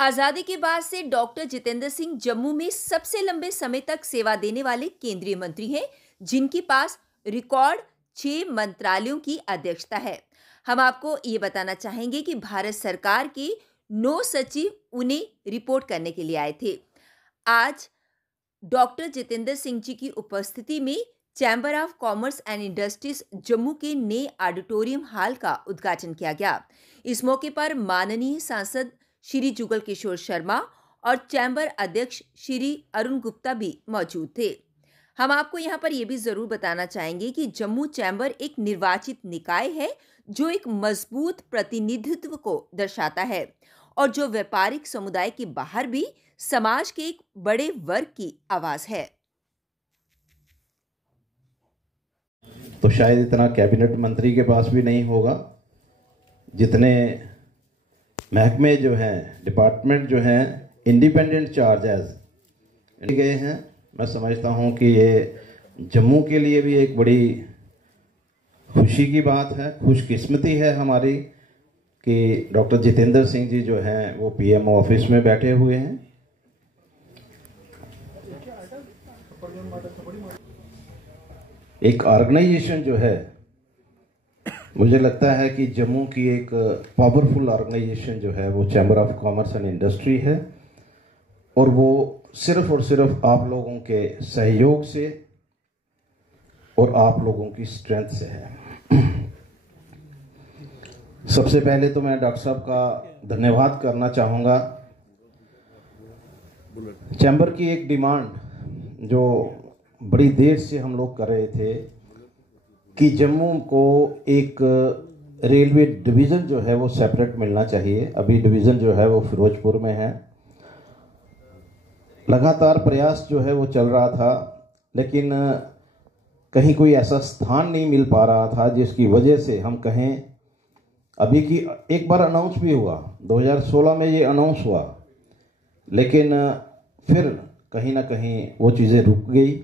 आजादी के बाद से डॉक्टर जितेंद्र सिंह जम्मू में सबसे लंबे समय तक सेवा देने वाले केंद्रीय मंत्री हैं, जिनके पास रिकॉर्ड 6 मंत्रालयों की अध्यक्षता है। हम आपको ये बताना चाहेंगे कि भारत सरकार के 9 सचिव उन्हें रिपोर्ट करने के लिए आए थे। आज डॉक्टर जितेंद्र सिंह जी की उपस्थिति में chamber of commerce and industries Jammu के नए ऑडिटोरियम हॉल का उद्घाटन किया गया। इस मौके पर माननीय सांसद श्री जुगल किशोर शर्मा और चैम्बर अध्यक्ष श्री अरुण गुप्ता भी मौजूद थे। हम आपको यहाँ पर यह भी जरूर बताना चाहेंगे कि जम्मू चैम्बर एक निर्वाचित निकाय है जो एक मजबूत प्रतिनिधित्व को दर्शाता है और जो व्यापारिक समुदाय के बाहर भी समाज के एक बड़े वर्ग की आवाज है। तो शायद इतना कैबिनेट मंत्री के पास भी नहीं होगा जितने महकमे जो हैं, डिपार्टमेंट जो हैं, इंडिपेंडेंट चार्जेस गए हैं। मैं समझता हूं कि ये जम्मू के लिए भी एक बड़ी खुशी की बात है, खुशकिस्मती है हमारी कि डॉक्टर जितेंद्र सिंह जी जो हैं वो पीएमओ ऑफिस में बैठे हुए हैं। एक ऑर्गेनाइजेशन जो है, मुझे लगता है कि जम्मू की एक पावरफुल ऑर्गेनाइजेशन जो है वो chamber of commerce and industry है और वो सिर्फ और सिर्फ आप लोगों के सहयोग से और आप लोगों की स्ट्रेंथ से है। सबसे पहले तो मैं डॉक्टर साहब का धन्यवाद करना चाहूँगा। चैम्बर की एक डिमांड जो बड़ी देर से हम लोग कर रहे थे कि जम्मू को एक रेलवे डिवीज़न जो है वो सेपरेट मिलना चाहिए। अभी डिवीज़न जो है वो फिरोजपुर में है। लगातार प्रयास जो है वो चल रहा था, लेकिन कहीं कोई ऐसा स्थान नहीं मिल पा रहा था जिसकी वजह से हम कहें। अभी की एक बार अनाउंस भी हुआ, 2016 में ये अनाउंस हुआ, लेकिन फिर कहीं ना कहीं वो चीज़ें रुक गई।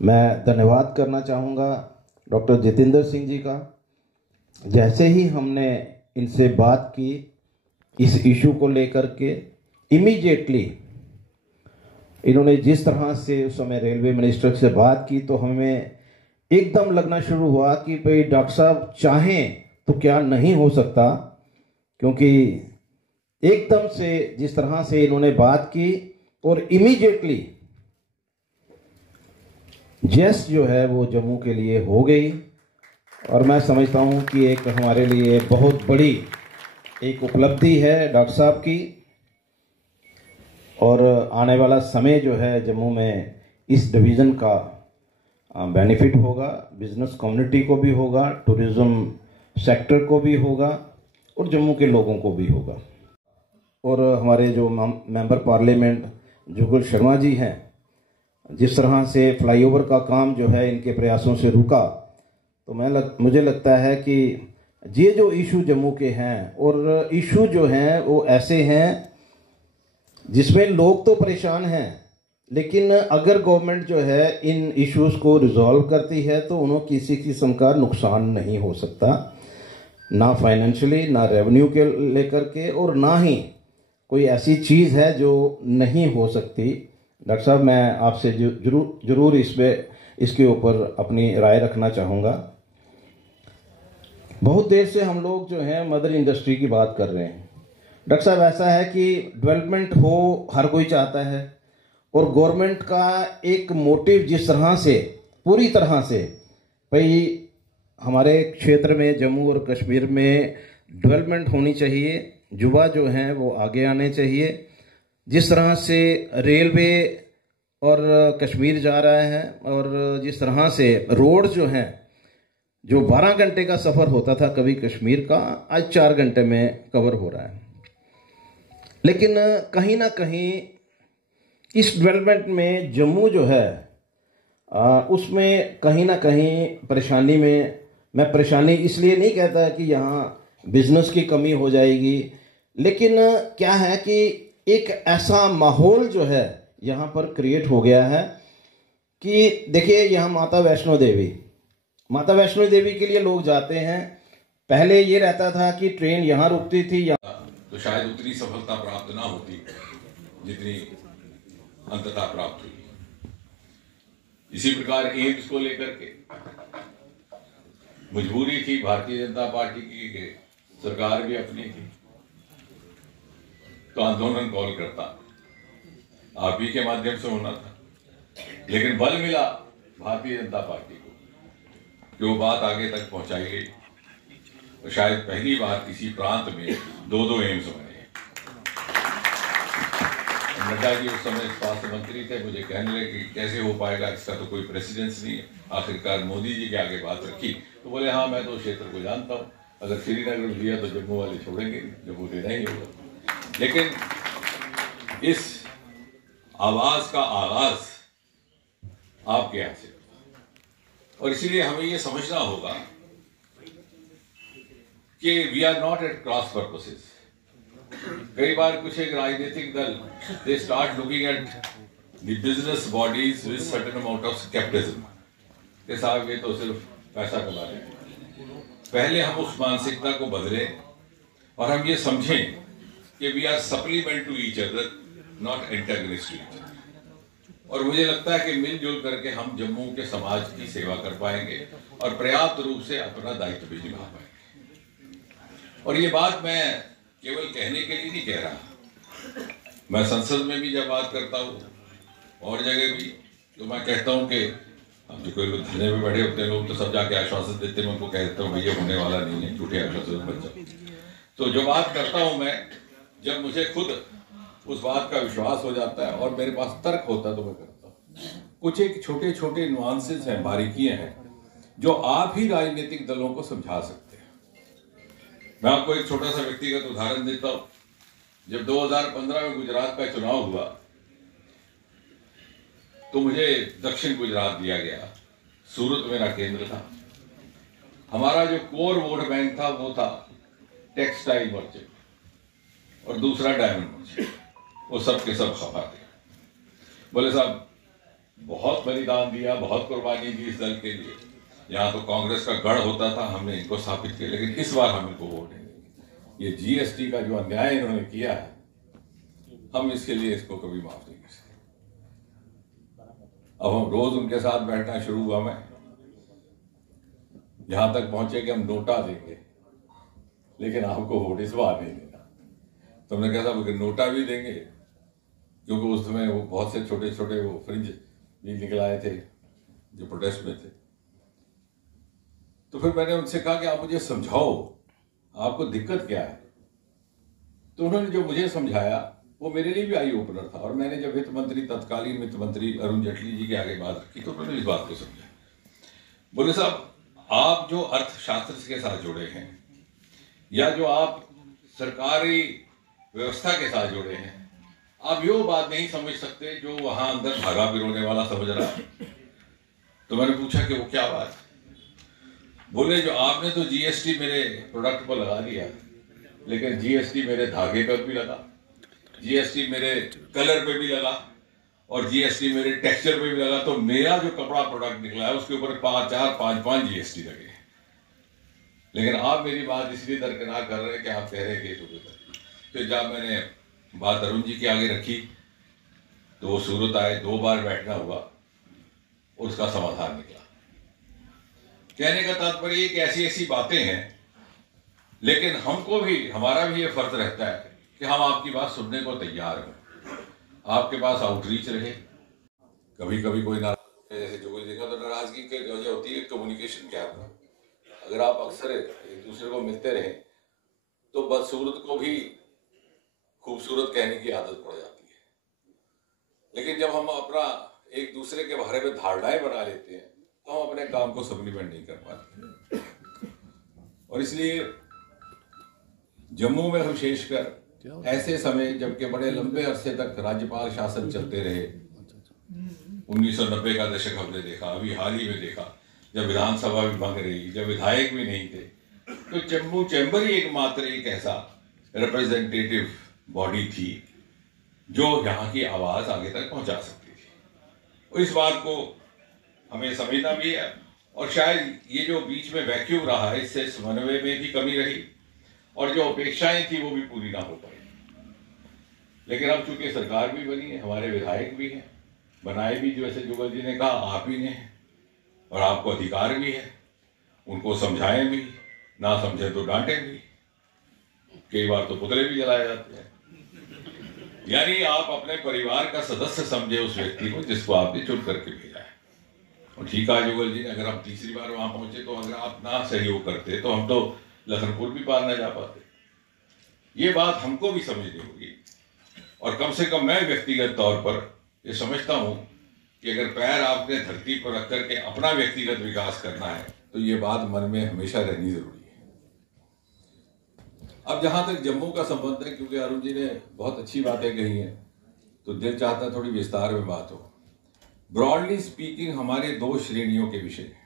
मैं धन्यवाद करना चाहूँगा डॉक्टर जितेंद्र सिंह जी का। जैसे ही हमने इनसे बात की इस इशू को लेकर के, इमीडिएटली इन्होंने जिस तरह से उस समय रेलवे मिनिस्टर से बात की तो हमें एकदम लगना शुरू हुआ कि भाई डॉक्टर साहब चाहें तो क्या नहीं हो सकता, क्योंकि एकदम से जिस तरह से इन्होंने बात की और इमीडिएटली जेस जो है वो जम्मू के लिए हो गई। और मैं समझता हूँ कि एक हमारे लिए बहुत बड़ी एक उपलब्धि है डॉक्टर साहब की। और आने वाला समय जो है जम्मू में इस डिवीज़न का बेनिफिट होगा, बिजनेस कम्युनिटी को भी होगा, टूरिज़्म सेक्टर को भी होगा और जम्मू के लोगों को भी होगा। और हमारे जो मेंबर पार्लियामेंट जुगल शर्मा जी हैं, जिस तरह से फ्लाईओवर का काम जो है इनके प्रयासों से रुका, तो मुझे लगता है कि ये जो इशू जम्मू के हैं और इशू जो हैं वो ऐसे हैं जिसमें लोग तो परेशान हैं, लेकिन अगर गवर्नमेंट जो है इन इश्यूज को रिजॉल्व करती है तो उन्हें किसी किस्म का नुकसान नहीं हो सकता, ना फाइनेंशियली, ना रेवेन्यू के लेकर के, और ना ही कोई ऐसी चीज़ है जो नहीं हो सकती। डॉक्टर साहब, मैं आपसे जरूर इसके ऊपर अपनी राय रखना चाहूँगा। बहुत देर से हम लोग जो हैं मदर इंडस्ट्री की बात कर रहे हैं। डॉक्टर साहब, ऐसा है कि डेवलपमेंट हो हर कोई चाहता है और गवर्नमेंट का एक मोटिव जिस तरह से पूरी तरह से भाई हमारे क्षेत्र में जम्मू और कश्मीर में डेवलपमेंट होनी चाहिए, युवा जो हैं वो आगे आने चाहिए। जिस तरह से रेलवे और कश्मीर जा रहा है और जिस तरह से रोड जो हैं, जो 12 घंटे का सफ़र होता था कभी कश्मीर का, आज 4 घंटे में कवर हो रहा है। लेकिन कहीं ना कहीं इस डेवलपमेंट में जम्मू जो है उसमें कहीं ना कहीं परेशानी में, मैं परेशानी इसलिए नहीं कहता कि यहाँ बिजनेस की कमी हो जाएगी, लेकिन क्या है कि एक ऐसा माहौल जो है यहाँ पर क्रिएट हो गया है कि देखिए, यहाँ माता वैष्णो देवी के लिए लोग जाते हैं। पहले ये रहता था कि ट्रेन यहाँ रुकती थी, तो शायद उतनी सफलता प्राप्त ना होती जितनी अंततः प्राप्त हुई। इसी प्रकार एम्स को लेकर के मजबूरी थी भारतीय जनता पार्टी की कि सरकार भी अपनी थी, तो आंदोलन कॉल करता आप ही के माध्यम से होना था, लेकिन बल मिला भारतीय जनता पार्टी को कि वो बात आगे तक पहुंचाई गई। तो शायद पहली बार किसी प्रांत में 2 एम्स बने। नड्डा जी उस समय स्वास्थ्य मंत्री थे, मुझे कहने लगे कि कैसे हो पाएगा, इसका तो कोई प्रेसिडेंस नहीं है। आखिरकार मोदी जी के आगे बात रखी तो बोले हाँ मैं तो क्षेत्र को जानता हूँ, अगर श्रीनगर लिया तो जम्मू वाले छोड़ेंगे, जम्मू देना ही होगा। लेकिन इस आवाज का आगाज आपके यहाँ से, और इसीलिए हमें ये समझना होगा कि we are not at cross purposes. कई बार कुछ एक राजनीतिक दल they start looking at the business bodies with certain amount of scepticism के साथ, ये तो सिर्फ पैसा कमा रहे हैं। पहले हम उस मानसिकता को बदले और हम ये समझें कि we are supplement to each other, not antagonist to each other. और मुझे लगता है कि मिलजुल करके हम जम्मू के समाज की सेवा कर पाएंगे और पर्याप्त रूप से अपना दायित्व भी निभा पाएंगे। और ये बात मैं केवल कहने के लिए नहीं कह रहा, मैं संसद में भी जब बात करता हूँ और जगह भी, तो मैं कहता हूँ कि हम जो कोई लोग धरने में बैठे होते हैं लोग तो सब जाके आश्वासन देते हैं, मैं उनको कह देता हूँ भैया होने वाला नहीं है, झूठे आश्वासन बच जाओ। तो जो बात करता हूँ मैं, जब मुझे खुद उस बात का विश्वास हो जाता है और मेरे पास तर्क होता है तो मैं करता हूँ। कुछ एक छोटे छोटे नुआंसेस हैं, बारीकियां हैं जो आप ही राजनीतिक दलों को समझा सकते हैं। मैं आपको एक छोटा सा व्यक्तिगत उदाहरण देता हूँ। जब 2015 में गुजरात का चुनाव हुआ तो मुझे दक्षिण गुजरात दिया गया, सूरत मेरा केंद्र था। हमारा जो कोर वोट बैंक था वो था टेक्सटाइल मर्चेंट और दूसरा डायमंड मर्चेंट। वो सब के सब खफा थे, बोले साहब बहुत बलिदान दिया, बहुत कुर्बानी दी इस दल के लिए, यहाँ तो कांग्रेस का गढ़ होता था, हमने इनको स्थापित किया, लेकिन इस बार हम इनको वोट नहीं देंगे। ये जीएसटी का जो अन्याय इन्होंने किया है, हम इसके लिए इसको कभी माफ नहीं कर सकते। अब हम रोज उनके साथ बैठना शुरू हुआ, मैं यहां तक पहुंचे कि हम नोटा देंगे लेकिन आपको वोट इस बार नहीं देना। तो हमने कहा था नोटा भी देंगे, क्योंकि उस समय वो बहुत से छोटे छोटे वो फ्रिंज भी निकल आए थे जो प्रोटेस्ट में थे। तो फिर मैंने उनसे कहा कि आप मुझे समझाओ आपको दिक्कत क्या है। तो उन्होंने जो मुझे समझाया वो मेरे लिए भी आई ओपनर था। और मैंने जब वित्त मंत्री, तत्कालीन वित्त मंत्री अरुण जेटली जी के आगे बात रखी तो उन्होंने इस बात को समझा। बोले साहब आप जो अर्थशास्त्र के साथ जुड़े हैं या जो आप सरकारी व्यवस्था के साथ जुड़े हैं, आप यो बात नहीं समझ सकते जो वहां अंदर भागा पिरोने वाला समझ रहा है। तो मैंने पूछा कि वो क्या बात। बोले जो आपने तो जीएसटी मेरे प्रोडक्ट पर लगा दिया, लेकिन जीएसटी मेरे धागे पर भी लगा, जीएसटी मेरे कलर पे भी लगा और जीएसटी मेरे टेक्सचर पे भी लगा। तो मेरा जो कपड़ा प्रोडक्ट निकला है उसके ऊपर 5 जीएसटी लगे। लेकिन आप मेरी बात इसलिए दरकिनार कर रहे हैं कि आप कह रहे हैं कि फिर जब मैंने बात अरुण जी के आगे रखी तो वो सूरत आए, 2 बार बैठना हुआ, उसका समाधान निकला। कहने का तात्पर्य कि ऐसी ऐसी बातें हैं, लेकिन हमको भी, हमारा भी ये फर्ज रहता है कि हम आपकी बात सुनने को तैयार हैं, आपके पास आउटरीच रहे। कभी कभी कोई नाराज, जैसे जो कोई देखा तो नाराजगी की वजह होती है कम्युनिकेशन गैप में। अगर आप अक्सर एक दूसरे को मिलते रहे तो बदसूरत को भी खूबसूरत कहने की आदत पड़ जाती है। लेकिन जब हम अपना एक दूसरे के बारे में धारणाएं बना लेते हैं तो हम अपने काम को सप्लीमेंट नहीं कर पाते। और इसलिए जम्मू में विशेषकर ऐसे समय जबकि बड़े लंबे अरसे तक राज्यपाल शासन चलते रहे, 1990 का दशक हमने देखा, अभी हाल ही में देखा जब विधानसभा भी भंग रही, जब विधायक भी नहीं थे, तो जम्मू चैम्बर ही एकमात्र एक ऐसा रिप्रेजेंटेटिव बॉडी थी जो यहाँ की आवाज आगे तक पहुंचा सकती थी। और इस बात को हमें समझना भी है। और शायद ये जो बीच में वैक्यूम रहा है, इससे समन्वय में भी कमी रही और जो अपेक्षाएं थी वो भी पूरी ना हो पाई। लेकिन अब चूंकि सरकार भी बनी है, हमारे विधायक भी हैं, बनाए भी जैसे जुगल जी ने कहा आप ही ने, और आपको अधिकार भी है, उनको समझाएं भी, ना समझे तो डांटें भी, कई बार तो पुतले भी जलाए जाते हैं। यानी आप अपने परिवार का सदस्य समझे उस व्यक्ति को जिसको आपने चुन करके भेजा है। और ठीक है जुगल जी, अगर हम तीसरी बार वहां पहुंचे तो अगर आप ना सहयोग करते तो हम तो लखनपुर भी पार न जा पाते। ये बात हमको भी समझनी होगी, और कम से कम मैं व्यक्तिगत तौर पर ये समझता हूं कि अगर पैर आपने धरती पर रख करके अपना व्यक्तिगत विकास करना है तो ये बात मन में हमेशा रहनी जरूरी है। अब जहां तक जम्मू का संबंध है, क्योंकि अरुण जी ने बहुत अच्छी बातें कही हैं, तो दिल चाहता है थोड़ी विस्तार में बात हो। ब्रॉडली स्पीकिंग हमारे दो श्रेणियों के विषय हैं।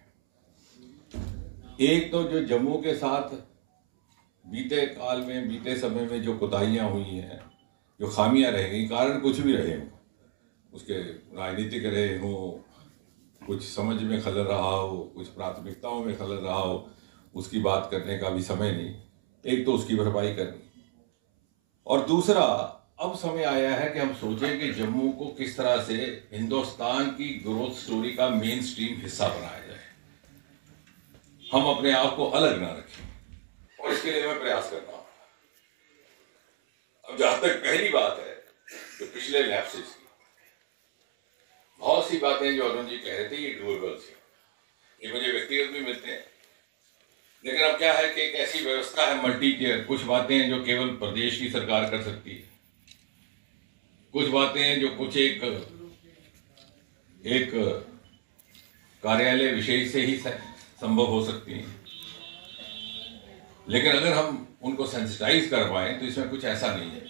एक तो जो जम्मू के साथ बीते काल में, बीते समय में जो कोताहियां हुई हैं, जो खामियां रह गई, कारण कुछ भी रहे हों, उसके राजनीतिक रहे हों, कुछ समझ में खलल रहा हो, कुछ प्राथमिकताओं में खलल रहा हो, उसकी बात करने का भी समय नहीं। एक तो उसकी भरपाई करनी, और दूसरा अब समय आया है कि हम सोचें कि जम्मू को किस तरह से हिंदुस्तान की ग्रोथ स्टोरी का मेन स्ट्रीम हिस्सा बनाया जाए। हम अपने आप को अलग ना रखें, और इसके लिए मैं प्रयास करता हूं। अब जहां तक पहली बात है तो पिछले लैप्सेस की, बहुत सी बातें जो अरुण जी कह रहे थे ये डूएबल थी, ये मुझे व्यक्तिगत भी मिलते हैं। लेकिन अब क्या है कि एक ऐसी व्यवस्था है मल्टी टियर, कुछ बातें हैं जो केवल प्रदेश की सरकार कर सकती है, कुछ बातें हैं जो कुछ एक कार्यालय विशेष से ही संभव हो सकती हैं। लेकिन अगर हम उनको सेंसिटाइज कर पाए तो इसमें कुछ ऐसा नहीं है।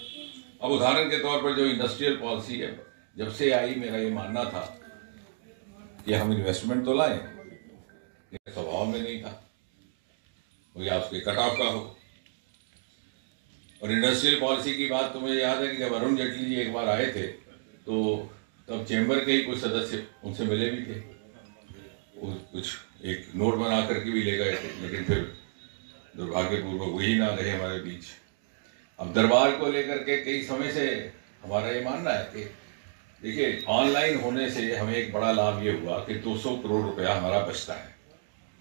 अब उदाहरण के तौर पर जो इंडस्ट्रियल पॉलिसी है, जब से आई मेरा ये मानना था कि हम इन्वेस्टमेंट तो लाएं, लेकिन स्वभाव में नहीं था, या उसके कट ऑफ का हो। और इंडस्ट्रियल पॉलिसी की बात तो मुझे याद है कि जब अरुण जेटली जी एक बार आए थे तो तब चेंबर के ही कुछ सदस्य उनसे मिले भी थे, कुछ एक नोट बना करके भी ले गए थे, लेकिन फिर दुर्भाग्यपूर्वक वही ना रहे हमारे बीच। अब दरबार को लेकर के कई समय से हमारा ये मानना है कि देखिए, ऑनलाइन होने से हमें एक बड़ा लाभ ये हुआ कि 200 करोड़ रुपया हमारा बचता है,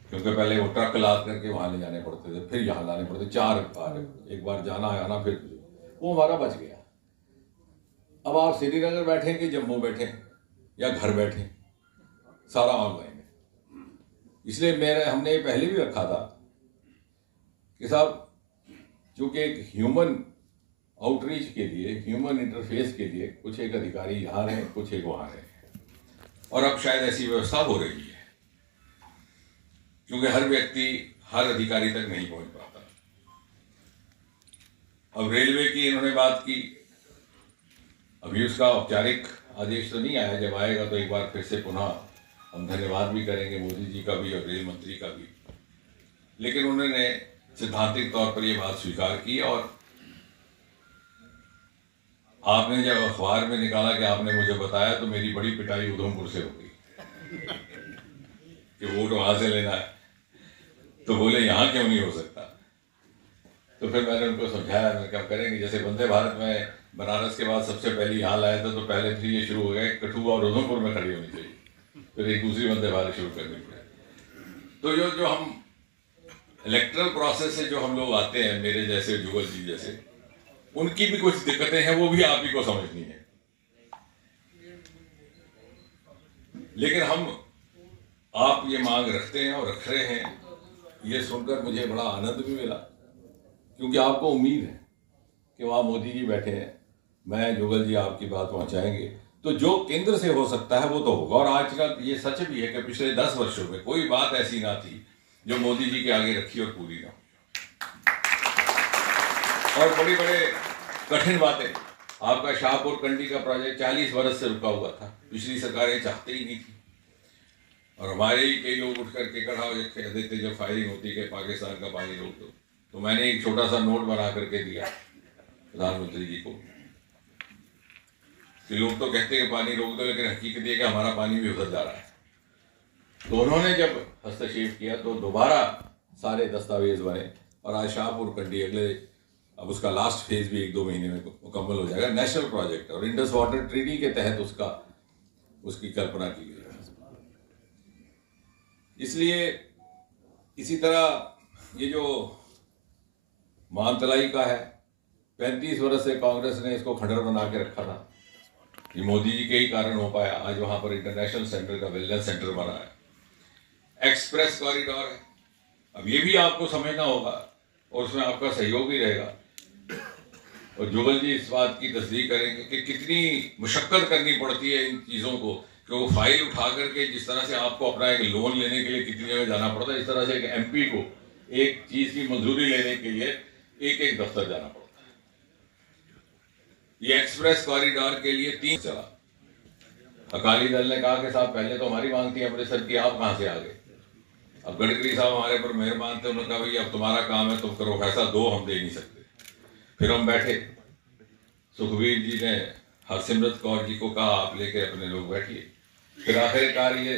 क्योंकि पहले वो ट्रक ला करके वहाँ ले जाने पड़ते थे, फिर यहाँ लाने पड़ते, 4 बार, एक बार जाना आना, फिर वो हमारा बच गया। अब आप श्रीनगर बैठे कि जम्मू बैठे या घर बैठे, सारा ऑनलाइन है। इसलिए हमने पहले भी रखा था कि साहब, चूंकि एक ह्यूमन आउटरीच के लिए, ह्यूमन इंटरफेस के लिए कुछ एक अधिकारी यहाँ रहे, कुछ एक वहाँ रहे, और अब शायद ऐसी व्यवस्था हो रही है, क्योंकि हर व्यक्ति हर अधिकारी तक नहीं पहुंच पाता। अब रेलवे की इन्होंने बात की, अभी उसका औपचारिक आदेश तो नहीं आया, जब आएगा तो एक बार फिर से पुनः हम धन्यवाद भी करेंगे मोदी जी का भी और रेल मंत्री का भी। लेकिन उन्होंने सिद्धांतिक तौर पर यह बात स्वीकार की, और आपने जब अखबार में निकाला कि आपने मुझे बताया तो मेरी बड़ी पिटाई उधमपुर से हो गई कि वोट वहां से लेना है, तो बोले यहाँ क्यों नहीं हो सकता। तो फिर मैंने उनको समझाया, मैं क्या करेंगे, जैसे वंदे भारत में बनारस के बाद सबसे पहले यहाँ लाया था, तो पहले फिर ये शुरू हो गया कठुआ और उधमपुर में खड़ी होनी चाहिए, फिर एक दूसरी वंदे भारत शुरू करनी पड़े। तो जो हम इलेक्ट्रल प्रोसेस से जो हम लोग आते हैं, मेरे जैसे, जुगल जी जैसे, उनकी भी कुछ दिक्कतें हैं, वो भी आप ही को समझनी है। लेकिन आप ये मांग रखते हैं और रख रहे हैं, ये सुनकर मुझे बड़ा आनंद भी मिला, क्योंकि आपको उम्मीद है कि वहाँ मोदी जी बैठे हैं, मैं जुगल जी आपकी बात पहुंचाएंगे, तो जो केंद्र से हो सकता है वो तो होगा। और आजकल ये सच भी है कि पिछले 10 वर्षों में कोई बात ऐसी ना थी जो मोदी जी के आगे रखी और पूरी ना, और बड़ी बड़े कठिन बातें। आपका शाहपुर कंडी का प्रोजेक्ट 40 वर्ष से रुका हुआ था, पिछली सरकारें चाहते ही नहीं थी, और हमारे ही कई लोग उठ करके खड़ा हो कह देते जब फायरिंग होती कि पाकिस्तान का पानी रोक दो, तो मैंने एक छोटा सा नोट बना करके दिया प्रधानमंत्री जी को कि लोग तो कहते हैं पानी रोक दो, लेकिन हकीकत ये कि हमारा पानी भी उधर जा रहा है। तो उन्होंने जब हस्तक्षेप किया तो दोबारा सारे दस्तावेज बने, और आज शाहपुर कंडी अगले अब उसका लास्ट फेज भी 1-2 महीने में मुकम्मल हो जाएगा। नेशनल प्रोजेक्ट और इंडस वाटर ट्रीटी के तहत उसकी कल्पना की गई है। इसलिए इसी तरह ये जो मानतलाई का है, 35 वर्ष से कांग्रेस ने इसको खंडर बना के रखा था। ये मोदी जी के ही कारण हो पाया। आज वहां पर इंटरनेशनल सेंटर का वेलनेस सेंटर बना है। एक्सप्रेस कॉरिडोर है, अब ये भी आपको समझना होगा और उसमें आपका सहयोग भी रहेगा। और जुगल जी इस बात की तस्दीक करेंगे कि कितनी मुशक्कत करनी पड़ती है इन चीज़ों को, कि वो फाइल उठा करके जिस तरह से आपको अपना एक लोन लेने के लिए कितनी जगह जाना पड़ता है, इस तरह से एक MP को एक चीज़ की मंजूरी लेने के लिए एक दफ्तर जाना पड़ता है। ये एक्सप्रेस कॉरिडोर के लिए 3 चला। अकाली दल ने कहा कि साहब पहले तो हमारी मांग थी अमृतसर की, आप कहाँ से आ गए? अब गडकरी साहब हमारे पर मेहरबान थे, उन्होंने कहा भाई अब तुम्हारा काम है, तुम करो फैसला, 2 हम दे नहीं सकते। फिर हम बैठे, सुखबीर जी ने हरसिमरत कौर जी को कहा आप लेके अपने लोग बैठिए। फिर आखिरकार ये